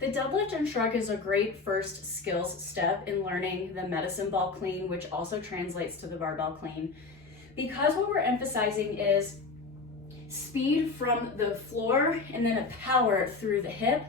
The deadlift and shrug is a great first skills step in learning the medicine ball clean, which also translates to the barbell clean, because what we're emphasizing is speed from the floor and then a power through the hip.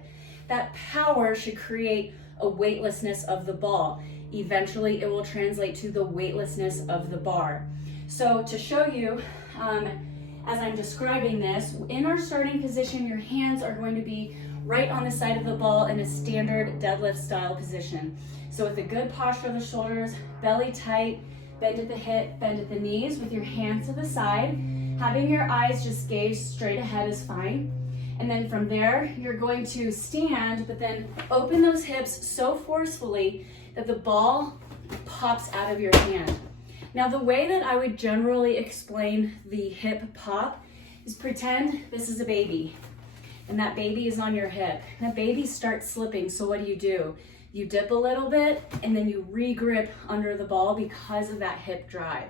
That power should create a weightlessness of the ball. Eventually, it will translate to the weightlessness of the bar. So to show you, as I'm describing this, in our starting position, your hands are going to be right on the side of the ball in a standard deadlift style position. So with a good posture of the shoulders, belly tight, bend at the hip, bend at the knees with your hands to the side. Having your eyes just gaze straight ahead is fine. And then from there, you're going to stand, but then open those hips so forcefully that the ball pops out of your hand. Now, the way that I would generally explain the hip pop is pretend this is a baby and that baby is on your hip. That baby starts slipping, so what do? You dip a little bit and then you re-grip under the ball because of that hip drive.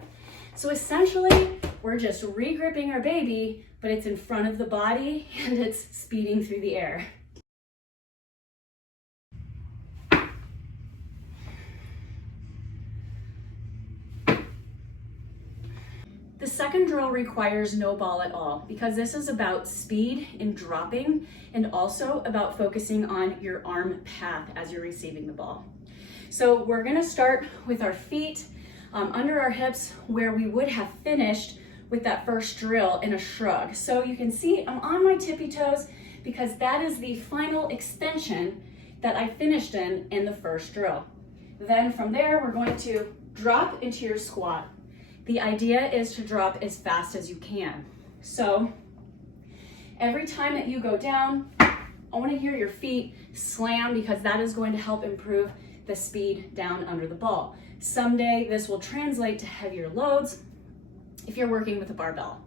So essentially, we're just re-gripping our baby, but it's in front of the body and it's speeding through the air. The second drill requires no ball at all because this is about speed in dropping and also about focusing on your arm path as you're receiving the ball. So we're gonna start with our feet under our hips where we would have finished with that first drill in a shrug. So you can see I'm on my tippy toes because that is the final extension that I finished in the first drill. Then from there, we're going to drop into your squat. The idea is to drop as fast as you can. So every time that you go down, I want to hear your feet slam because that is going to help improve the speed down under the ball. Someday this will translate to heavier loads if you're working with a barbell.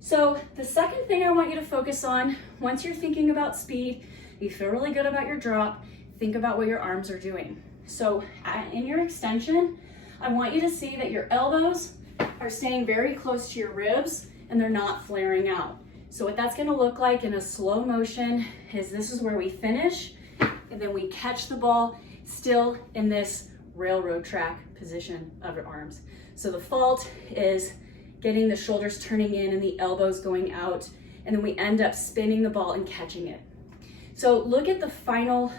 So the second thing I want you to focus on, once you're thinking about speed, you feel really good about your drop, think about what your arms are doing. So in your extension, I want you to see that your elbows are staying very close to your ribs and they're not flaring out. So what that's gonna look like in a slow motion is this is where we finish and then we catch the ball still in this railroad track position of your arms. So the fault is getting the shoulders turning in and the elbows going out, and then we end up spinning the ball and catching it. So look at the final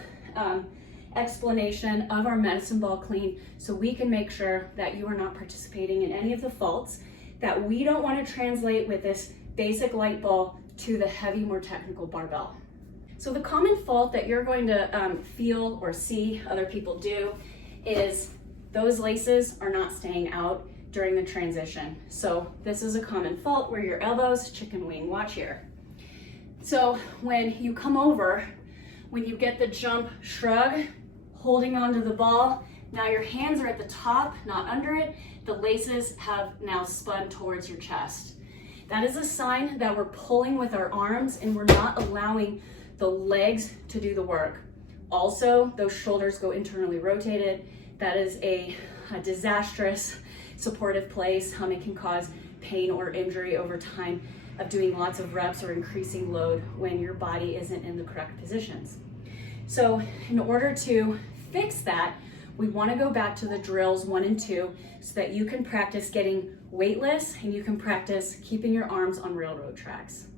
explanation of our medicine ball clean so we can make sure that you are not participating in any of the faults that we don't want to translate with this basic light ball to the heavy, more technical barbell. So the common fault that you're going to feel or see other people do is those laces are not staying out during the transition. So this is a common fault where your elbows, chicken wing, watch here. So when you come over, when you get the jump shrug, holding onto the ball, now your hands are at the top, not under it. The laces have now spun towards your chest. That is a sign that we're pulling with our arms and we're not allowing the legs to do the work. Also, those shoulders go internally rotated. That is a disastrous supportive place. It can cause pain or injury over time of doing lots of reps or increasing load when your body isn't in the correct positions. So in order to fix that, we want to go back to the drills 1 and 2 so that you can practice getting weightless and you can practice keeping your arms on railroad tracks.